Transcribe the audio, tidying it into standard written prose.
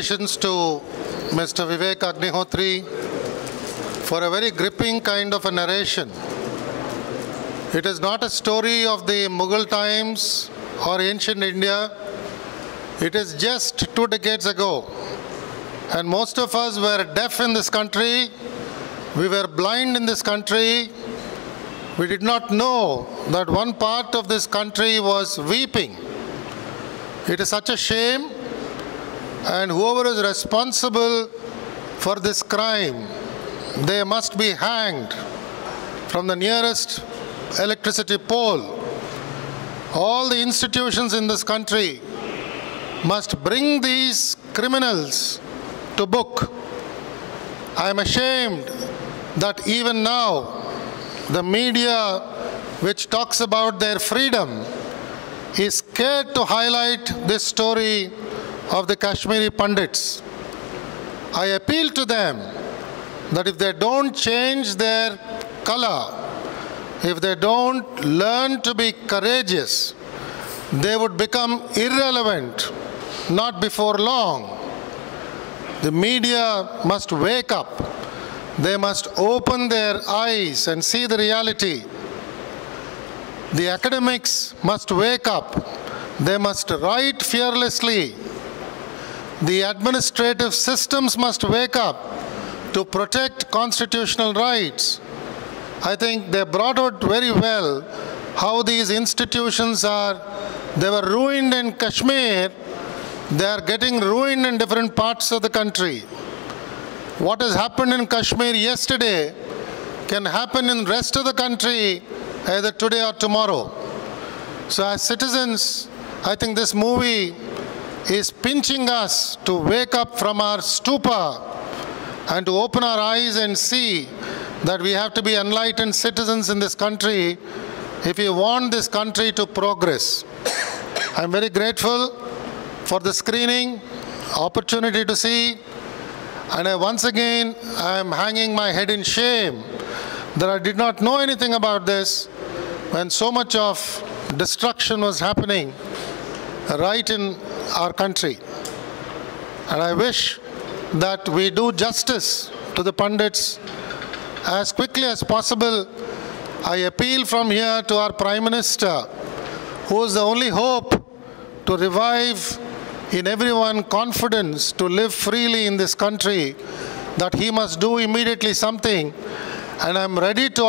Congratulations to Mr. Vivek Agnihotri for a very gripping kind of a narration. It is not a story of the Mughal times or ancient India. It is just 2 decades ago. And most of us were deaf in this country. We were blind in this country. We did not know that one part of this country was weeping. It is such a shame. And whoever is responsible for this crime, they must be hanged from the nearest electricity pole. All the institutions in this country must bring these criminals to book. I am ashamed that even now the media, which talks about their freedom, is scared to highlight this story of the Kashmiri Pandits. I appeal to them that if they don't change their color, if they don't learn to be courageous, they would become irrelevant, not before long. The media must wake up. They must open their eyes and see the reality. The academics must wake up. They must write fearlessly. The administrative systems must wake up to protect constitutional rights. I think they brought out very well how these institutions they were ruined in Kashmir. They are getting ruined in different parts of the country. What has happened in Kashmir yesterday can happen in the rest of the country either today or tomorrow. So as citizens, I think this movie is pinching us to wake up from our stupor and to open our eyes and see that we have to be enlightened citizens in this country if we want this country to progress. I'm very grateful for the screening, opportunity to see, and once again I'm hanging my head in shame that I did not know anything about this when so much of destruction was happening right in our country. And I wish that we do justice to the Pandits as quickly as possible. I appeal from here to our Prime Minister, who is the only hope to revive in everyone confidence to live freely in this country, that he must do immediately something. And I'm ready to